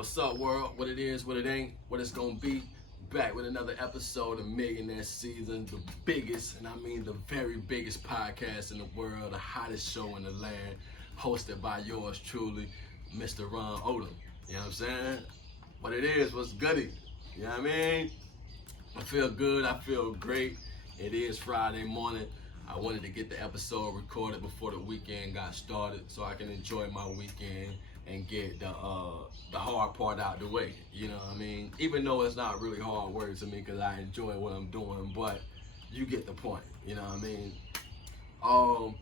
What's up, world? What it is, what it ain't, what it's gonna be. Back with another episode of Millionaire Szn, the biggest, and I mean the very biggest podcast in the world, the hottest show in the land, hosted by yours truly, Mr. Ron Odom. You know what I'm saying? What it is, what's goody? You know what I mean? I feel good, I feel great. It is Friday morning. I wanted to get the episode recorded before the weekend got started so I can enjoy my weekend and get the hard part out the way. You know what I mean? Even though it's not really hard work to me because I enjoy what I'm doing, but you get the point. You know what I mean?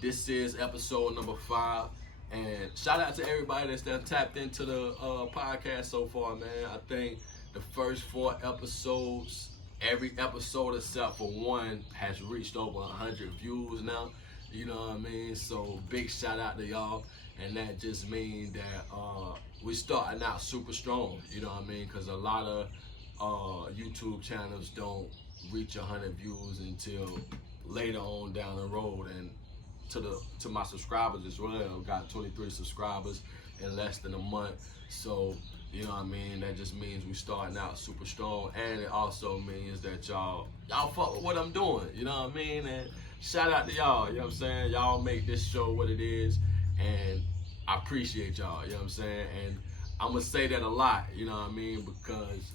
This is episode number 5. And shout out to everybody that's done tapped into the podcast so far, man. I think the first 4 episodes, every episode except for one has reached over 100 views now. You know what I mean? So big shout out to y'all. And that just means that we starting out super strong. You know what I mean? Because a lot of YouTube channels don't reach 100 views until later on down the road. And to my subscribers as well, I've got 23 subscribers in less than a month. So, you know what I mean? That just means we starting out super strong. And it also means that y'all fuck with what I'm doing. You know what I mean? And shout out to y'all. You know what I'm saying? Y'all make this show what it is. And I appreciate y'all. You know what I'm saying? And I'm going to say that a lot. You know what I mean? Because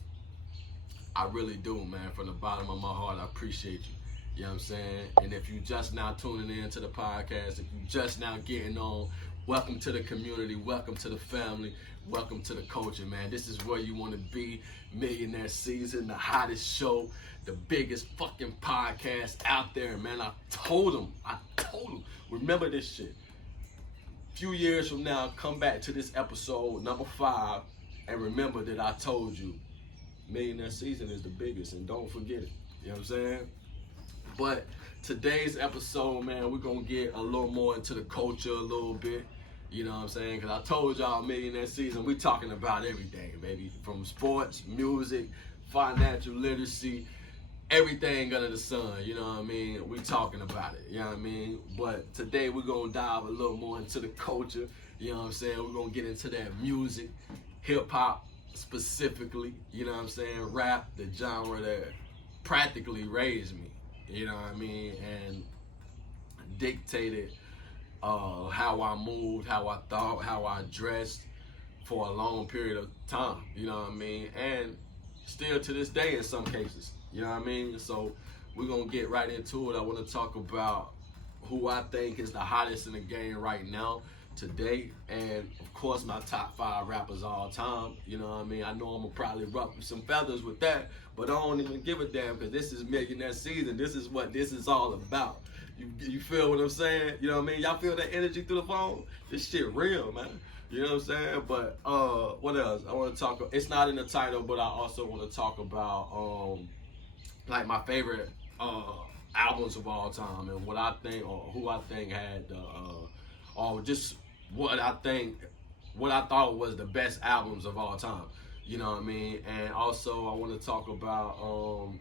I really do, man. From the bottom of my heart, I appreciate you. You know what I'm saying? And if you just now tuning in to the podcast, if you just now getting on, welcome to the community, welcome to the family, welcome to the culture, man. This is where you want to be. Millionaire Szn, the hottest show, the biggest fucking podcast out there, man. I told them. Remember this shit. A few years from now, come back to this episode, number 5, and remember that I told you Millionaire Szn is the biggest, and don't forget it. You know what I'm saying? But today's episode, man, we're going to get a little more into the culture a little bit. You know what I'm saying? Because I told y'all Millionaire Szn, we talking about everything, baby. From sports, music, financial literacy, everything under the sun. You know what I mean? We talking about it. You know what I mean? But today we're going to dive a little more into the culture. You know what I'm saying? We're going to get into that music, hip-hop specifically. You know what I'm saying? Rap, the genre that practically raised me. You know what I mean? And dictated how I moved, how I thought, how I dressed for a long period of time. You know what I mean? And still to this day in some cases. You know what I mean? So we're going to get right into it. I want to talk about who I think is the hottest in the game right now, today. And of course, my top 5 rappers all time. You know what I mean? I know I'm going to probably ruffle some feathers with that, but I don't even give a damn because this is Millionaire Szn. This is what this is all about. You feel what I'm saying? You know what I mean? Y'all feel that energy through the phone? This shit real, man. You know what I'm saying? But what else? I want to talk. It's not in the title, but I also want to talk about like my favorite albums of all time and what I think or who I think had or just what I thought was the best albums of all time. You know what I mean? And also I want to talk about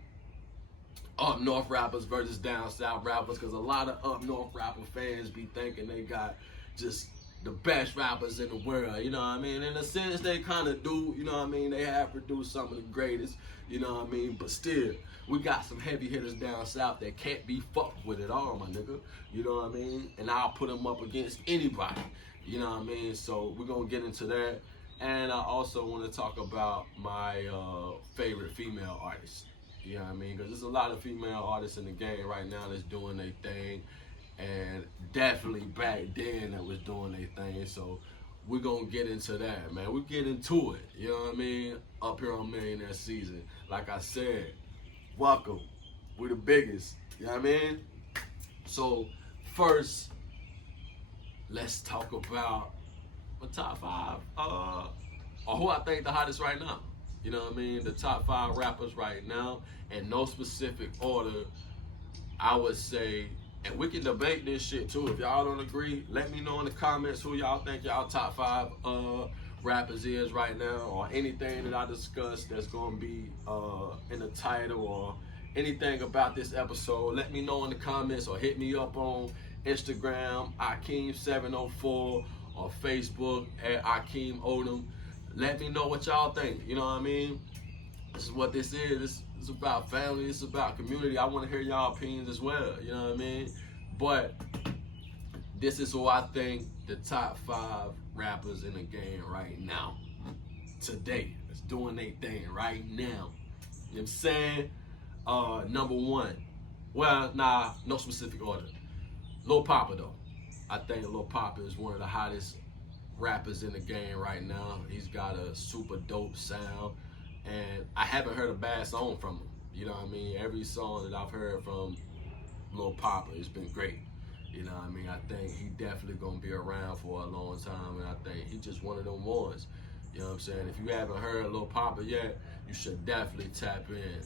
up north rappers versus down south rappers, because a lot of up north rapper fans be thinking they got just the best rappers in the world. You know what I mean? In a sense, they kind of do. You know what I mean? They have produced some of the greatest. You know what I mean? But still, we got some heavy hitters down south that can't be fucked with at all, my nigga. You know what I mean? And I'll put them up against anybody. You know what I mean? So we're going to get into that. And I also want to talk about my favorite female artists. You know what I mean? Because there's a lot of female artists in the game right now that's doing their thing. And definitely back then that was doing their thing. So we're going to get into that, man. We get into it. You know what I mean? Up here on Millionaire Szn. Like I said, welcome. We're the biggest. You know what I mean? So first, let's talk about my top 5 or who I think the hottest right now. You know what I mean? The top 5 rappers right now, in no specific order, I would say, and we can debate this shit too. If y'all don't agree, let me know in the comments who y'all think y'all top 5 rappers is right now, or anything that I discussed that's gonna be in the title or anything about this episode. Let me know in the comments or hit me up on Instagram, Akeem704, or Facebook at Akeem Odom. Let me know what y'all think. You know what I mean? This is what this is. It's about family. It's about community. I want to hear y'all opinions as well. You know what I mean? But this is who I think the top 5 rappers in the game right now. Today. It's doing their thing right now. You know what I'm saying? Number 1. Well, nah, no specific order. Lil Papa, though. I think Lil Papa is one of the hottest rappers in the game right now. He's got a super dope sound. And I haven't heard a bad song from him. You know what I mean? Every song that I've heard from Lil Papa has been great. You know what I mean? I think he definitely gonna be around for a long time, and I think he just one of them ones. You know what I'm saying? If you haven't heard Lil Papa yet, you should definitely tap in.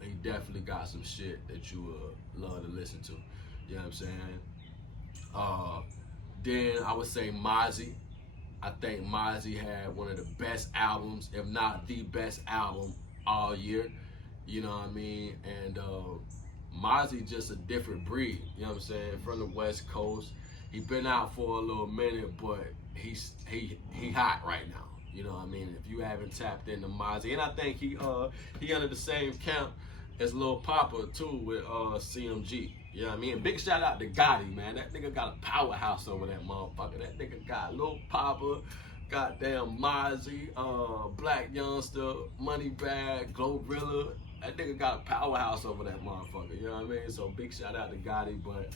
He definitely got some shit that you would love to listen to. You know what I'm saying? Then I would say Mozzie. I think Mozzie had one of the best albums, if not the best album all year. You know what I mean? And Mozzie just a different breed. You know what I'm saying? From the West Coast. He been out for a little minute, but he hot right now. You know what I mean? If you haven't tapped into Mozzie, and I think he under the same camp as Lil Papa too with CMG. You know what I mean? Big shout out to Gotti, man. That nigga got a powerhouse over that motherfucker. That nigga got Lil Papa, goddamn Mozzie, Black Youngster, Moneybag, Glorilla. That nigga got a powerhouse over that motherfucker. You know what I mean? So big shout out to Gotti. But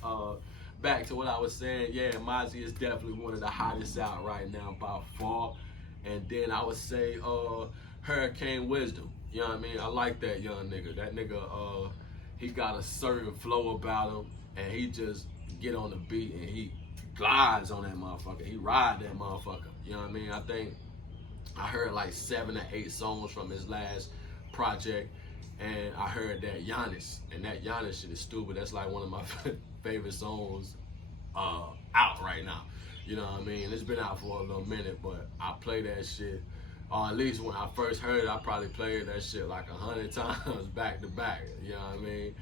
back to what I was saying, yeah, Mozzie is definitely one of the hottest out right now by far. And then I would say Hurricane Wisdom. You know what I mean? I like that young nigga. That nigga, he got a certain flow about him, and he just get on the beat and he glides on that motherfucker. He ride that motherfucker. You know what I mean? I think I heard like 7 or 8 songs from his last project, and I heard that Giannis, and that Giannis shit is stupid. That's like one of my favorite songs out right now. You know what I mean? It's been out for a little minute, but I play that shit. Or at least when I first heard it, I probably played that shit like 100 times back to back. You know what I mean?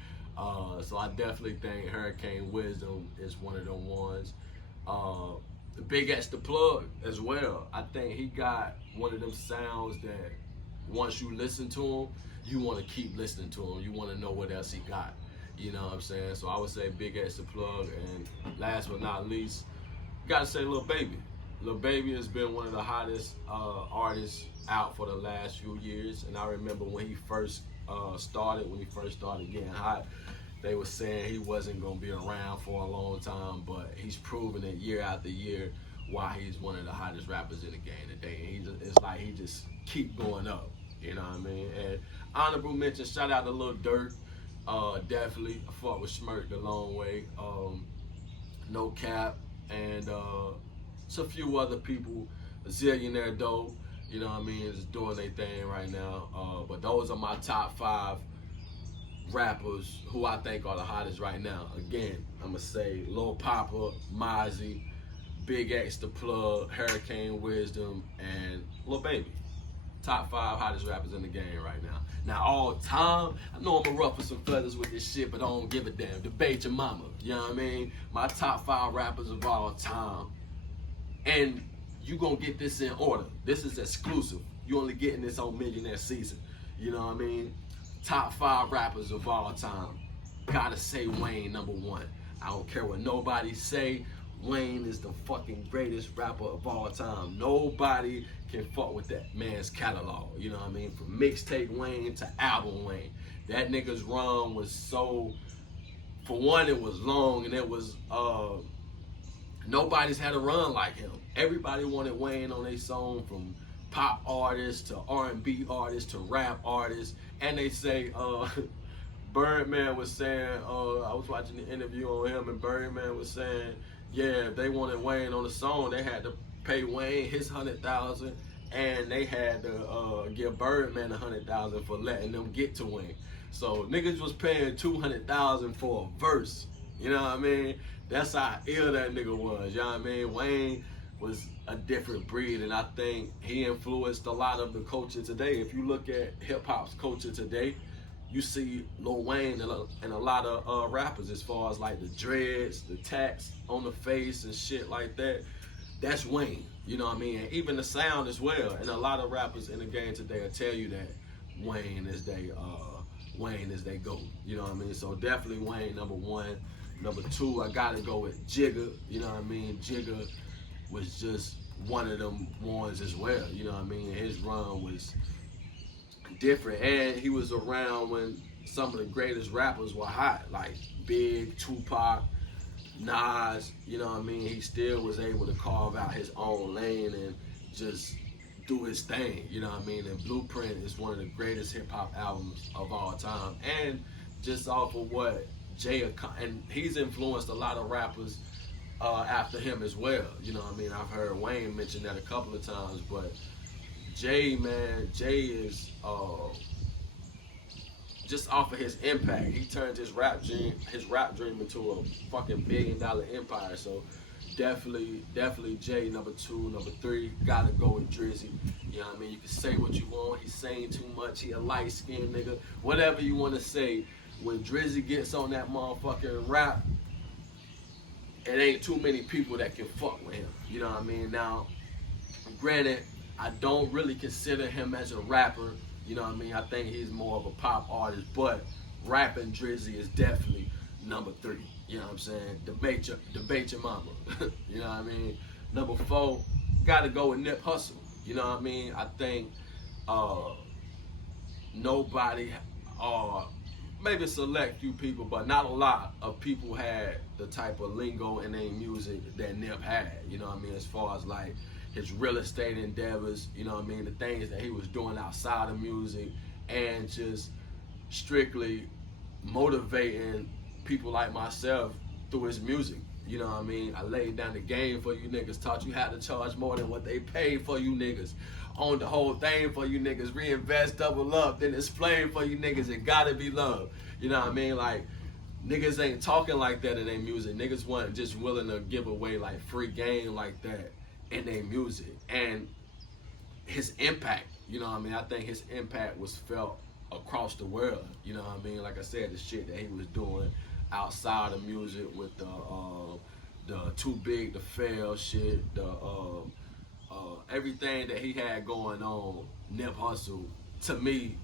So I definitely think Hurricane Wisdom is one of them ones. The Big X the Plug as well. I think he got one of them sounds that once you listen to him, you want to keep listening to him. You want to know what else he got. You know what I'm saying? So I would say Big X the Plug. And last but not least, gotta say Lil Baby. Lil Baby has been one of the hottest artists out for the last few years. And I remember when he first started getting hot, they were saying he wasn't gonna be around for a long time, but he's proven it year after year why he's one of the hottest rappers in the game today. And it's like he just keep going up, you know what I mean? And honorable mention, shout out to Lil Durk, definitely. I fought with Schmirk the long way, no cap, and it's a few other people, Millionaire Szn, you know what I mean, is doing their thing right now. But those are my top 5 rappers who I think are the hottest right now. Again, I'm gonna say Lil Papa, Mozzie, Big X the Plug, Hurricane Wisdom, and Lil Baby. Top 5 hottest rappers in the game right now. Now all time, I know I'm gonna ruffle some feathers with this shit, but I don't give a damn. Debate your mama, you know what I mean? My top 5 rappers of all time. And you gonna get this in order. This is exclusive. You only getting this on Millionaire Szn. You know what I mean? Top 5 rappers of all time. Gotta say Wayne number 1. I don't care what nobody say. Wayne is the fucking greatest rapper of all time. Nobody can fuck with that man's catalog. You know what I mean? From mixtape Wayne to album Wayne. That nigga's run was so, for one, it was long, and it was, nobody's had a run like him. Everybody wanted Wayne on their song, from pop artists to R&B artists to rap artists. And they say, Birdman was saying, I was watching the interview on him, and Birdman was saying, yeah, if they wanted Wayne on the song, they had to pay Wayne his $100,000, and they had to give Birdman $100,000 for letting them get to Wayne. So niggas was paying $200,000 for a verse. You know what I mean? That's how ill that nigga was. You know what I mean? Wayne was a different breed, and I think he influenced a lot of the culture today. If you look at hip hop's culture today, you see Lil Wayne and a lot of rappers, as far as like the dreads, the tats on the face and shit like that. That's Wayne. You know what I mean? And even the sound as well. And a lot of rappers in the game today will tell you that Wayne is they GOAT. You know what I mean? So definitely Wayne, number one. Number two, I gotta go with Jigga. You know what I mean? Jigga was just one of them ones as well. You know what I mean? His run was different, and he was around when some of the greatest rappers were hot, like Big, Tupac, Nas. You know what I mean? He still was able to carve out his own lane and just do his thing. You know what I mean? And Blueprint is one of the greatest hip hop albums of all time, and just off of what and he's influenced a lot of rappers after him as well. You know what I mean? I've heard Wayne mention that a couple of times, but Jay is just off of his impact. He turned his rap dream into a fucking $1 billion empire. So definitely Jay, number two. Number three, gotta go with Drizzy. You know what I mean? You can say what you want. He's saying too much. He a light skinned nigga. Whatever you want to say. When Drizzy gets on that motherfucking rap, it ain't too many people that can fuck with him. You know what I mean? Now, granted, I don't really consider him as a rapper. You know what I mean? I think he's more of a pop artist, but rapping Drizzy is definitely number three. You know what I'm saying? Debate your mama. You know what I mean? Number four, gotta go with Nip Hussle. You know what I mean? I think nobody, maybe a select few people, but not a lot of people had the type of lingo in their music that Nip had. You know what I mean? As far as like his real estate endeavors, you know what I mean? The things that he was doing outside of music, and just strictly motivating people like myself through his music. You know what I mean? I laid down the game for you niggas, taught you how to charge more than what they paid for you niggas. Owned the whole thing for you niggas, reinvest, double up, then explain for you niggas, it gotta be love. You know what I mean? Like, niggas ain't talking like that in their music. Niggas wasn't just willing to give away like free game like that in their music. And his impact, you know what I mean? I think his impact was felt across the world. You know what I mean? Like I said, the shit that he was doing outside of music with the too big to fail shit, everything that he had going on. Nip Hussle, to me,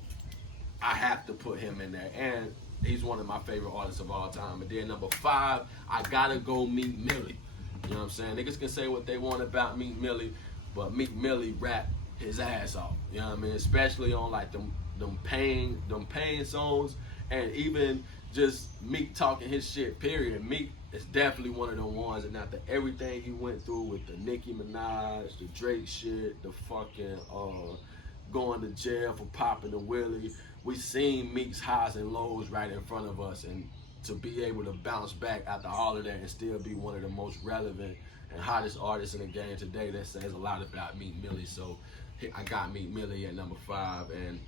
I have to put him in there, and he's one of my favorite artists of all time. And then number five, I gotta go Meek Millie. You know what I'm saying? Niggas can say what they want about Meek Millie, but Meek Millie rap his ass off. You know what I mean? Especially on like them pain songs, and even just Meek talking his shit, period. Meek is definitely one of the ones, and after everything he went through with the Nicki Minaj, the Drake shit, the fucking going to jail for popping the Willie, we seen Meek's highs and lows right in front of us, and to be able to bounce back after all of that and still be one of the most relevant and hottest artists in the game today, that says a lot about Meek Millie. So I got Meek Millie at number five. And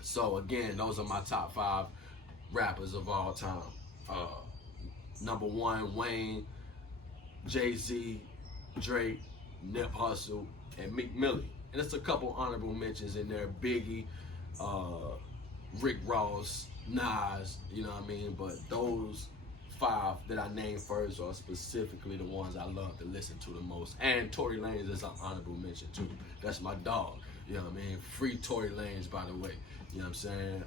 so again, those are my top five rappers of all time. Number one, Wayne, Jay-Z, Drake, Nip Hussle, and Meek Millie. And there's a couple honorable mentions in there: Biggie, Rick Ross, Nas, you know what I mean? But those five that I named first are specifically the ones I love to listen to the most. And Tory Lanez is an honorable mention too. That's my dog, you know what I mean? Free Tory Lanez, by the way, you know what I'm saying?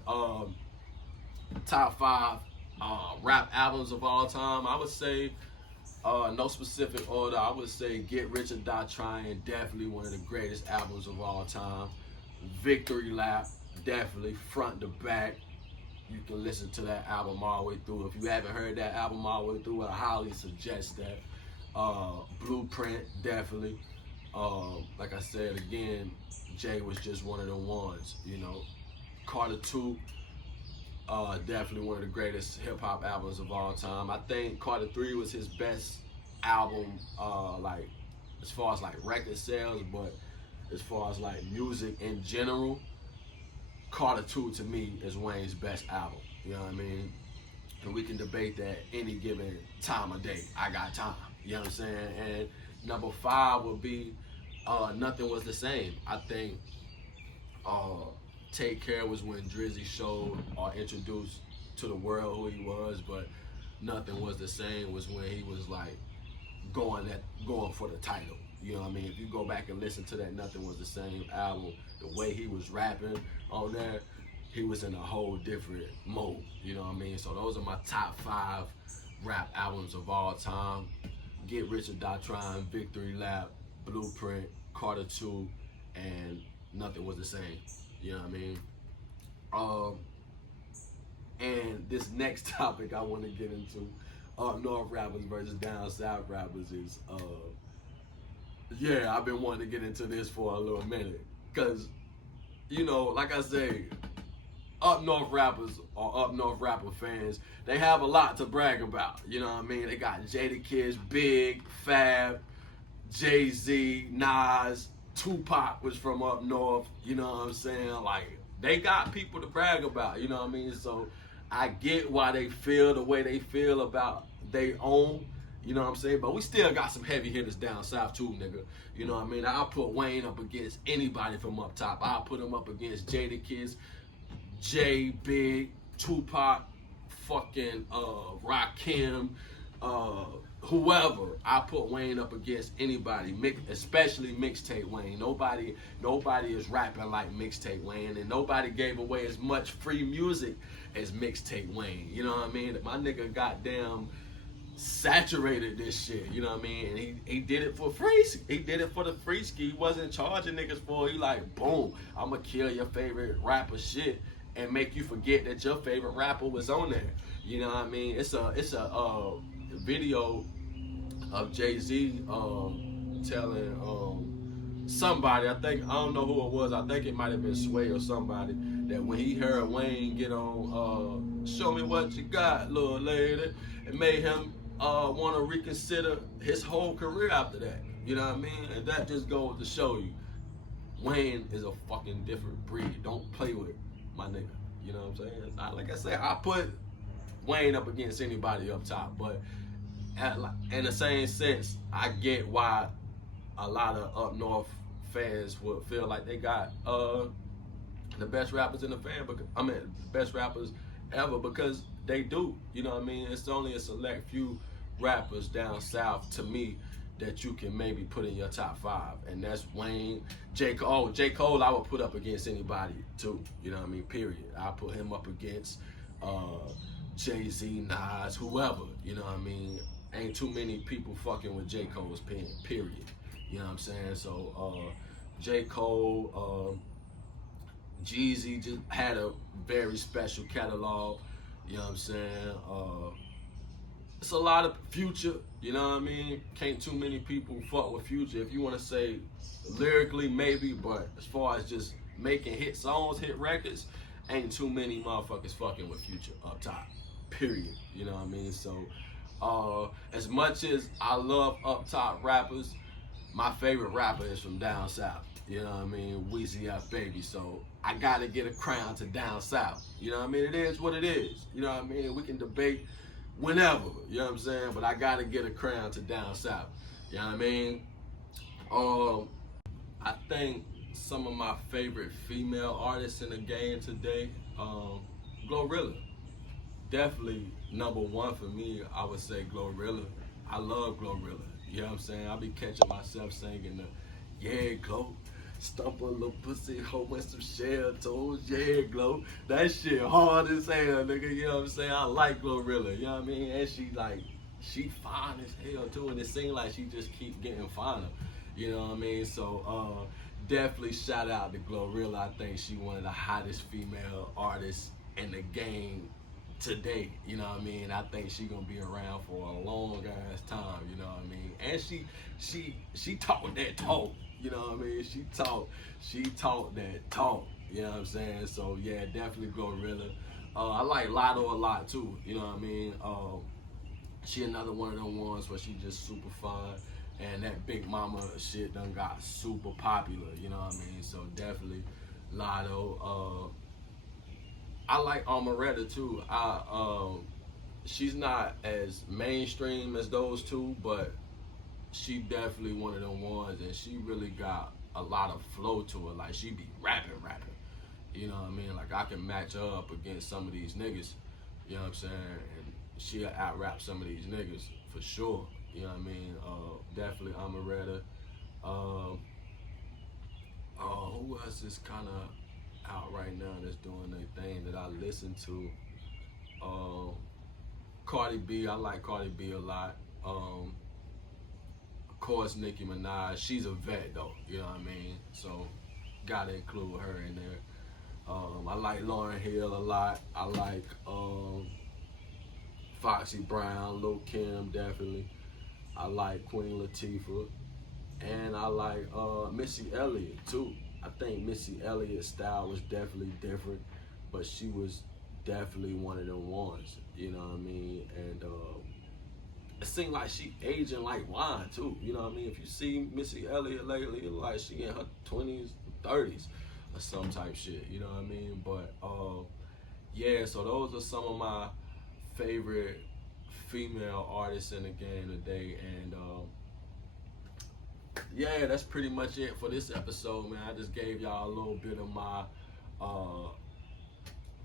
Top five rap albums of all time, I would say, no specific order, I would say Get Rich or Die Trying, definitely one of the greatest albums of all time. Victory Lap, definitely front to back. You can listen to that album all the way through. If you haven't heard that album all the way through, I highly suggest that. Blueprint, definitely. Like I said again, Jay was just one of the ones, you know. Carter 2, definitely one of the greatest hip-hop albums of all time. I think Carter 3 was his best album, like as far as like record sales, but as far as like music in general, Carter 2 to me is Wayne's best album. You know what I mean? And we can debate that any given time of day. I got time. You know what I'm saying? And number five would be Nothing Was the Same. I think Take Care was when Drizzy showed or introduced to the world who he was, but Nothing Was the Same was when he was like going for the title. You know what I mean? If you go back and listen to that Nothing Was the Same album, the way he was rapping on there, he was in a whole different mode. You know what I mean? So those are my top 5 rap albums of all time. Get Rich or Die Trying, Victory Lap, Blueprint, Carter 2, and Nothing Was the Same. You know what I mean? And this next topic I want to get into, up north rappers versus down south rappers, is yeah, I've been wanting to get into this for a little minute, cause you know, like I say, up north rappers or up north rapper fans, they have a lot to brag about. You know what I mean? They got Jadakiss, Big, Fab, Jay-Z, Nas, Tupac was from up north. You know what I'm saying? Like, they got people to brag about. You know what I mean? So I get why they feel the way they feel about they own. You know what I'm saying? But we still got some heavy hitters down south too, nigga. You know what I mean? I'll put Wayne up against anybody from up top. I'll put him up against Jadakiss, Jay, Big, Tupac, fucking Rakim, whoever. I put Wayne up against anybody, especially Mixtape Wayne. Nobody is rapping like Mixtape Wayne, and nobody gave away as much free music as Mixtape Wayne. You know what I mean? My nigga goddamn saturated this shit. You know what I mean? And he did it for free. He did it for the free ski. He wasn't charging niggas for it. He like, boom, I'ma kill your favorite rapper shit and make you forget that your favorite rapper was on there. You know what I mean? It's a video of Jay-Z telling somebody, I don't know who it was, I think it might have been Sway or somebody, that when he heard Wayne get on Show Me What You Got, Little Lady, it made him want to reconsider his whole career after that. You know what I mean? And that just goes to show you, Wayne is a fucking different breed. Don't play with my nigga. You know what I'm saying? Like I said, I put Wayne up against anybody up top, but in the same sense, I get why a lot of up north fans would feel like they got the best rappers in the best rappers ever, because they do. You know what I mean? It's only a select few rappers down south, to me, that you can maybe put in your top 5, and that's Wayne, J. Cole. J. Cole I would put up against anybody too. You know what I mean? Period. I put him up against Jay-Z, Nas, whoever. You know what I mean? Ain't too many people fucking with J. Cole's pen. Period. You know what I'm saying? So J. Cole, Jeezy just had a very special catalog. You know what I'm saying? It's a lot of Future, you know what I mean? Can't too many people fuck with Future. If you want to say lyrically, maybe, but as far as just making hit songs, hit records, ain't too many motherfuckers fucking with Future up top. Period. You know what I mean? So, as much as I love up top rappers, my favorite rapper is from down south. You know what I mean? Weezy F Baby. So I gotta get a crown to down south. You know what I mean? It is what it is. You know what I mean? We can debate whenever, you know what I'm saying? But I gotta get a crown to down south. You know what I mean? I think some of my favorite female artists in the game today, Glorilla. Definitely number 1 for me, I would say Glorilla. I love Glorilla. You know what I'm saying? I be catching myself singing the, yeah, Glo, stump a little pussy hoe with some shell toes, yeah, Glo. That shit hard as hell, nigga. You know what I'm saying? I like Glorilla, you know what I mean? And she fine as hell too, and it seems like she just keep getting finer. You know what I mean? So definitely shout out to Glorilla. I think she one of the hottest female artists in the game today. You know what I mean? I think she gonna be around for a long ass time. You know what I mean? And she talk that talk. You know what I mean? She talk that talk. You know what I'm saying? So yeah, definitely Glorilla. I like Lotto a lot too. You know what I mean? She another one of them ones where she just super fun, and that Big Mama shit done got super popular. You know what I mean? So definitely Lotto. I like Amaretta too. She's not as mainstream as those two, but she definitely one of them ones, and she really got a lot of flow to her. Like, she be rapping. You know what I mean? Like, I can match her up against some of these niggas. You know what I'm saying? And she'll out-rap some of these niggas for sure. You know what I mean? Definitely Amaretta. Um, who else is kind of out right now that's doing their thing that I listen to? Cardi B, I like Cardi B a lot. Of course, Nicki Minaj, she's a vet though, you know what I mean? So, gotta include her in there. I like Lauryn Hill a lot. I like Foxy Brown, Lil Kim, definitely. I like Queen Latifah. And I like Missy Elliott too. I think Missy Elliott's style was definitely different, but she was definitely one of them ones, you know what I mean? And it seemed like she aging like wine too, you know what I mean? If you see Missy Elliott lately, it's like she in her 20s, 30s or some type shit, you know what I mean? But yeah, so those are some of my favorite female artists in the game today. And yeah, that's pretty much it for this episode, man. I just gave y'all a little bit of my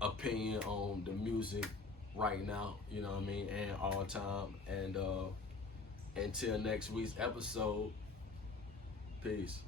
opinion on the music right now, you know what I mean, and all time. And until next week's episode, peace.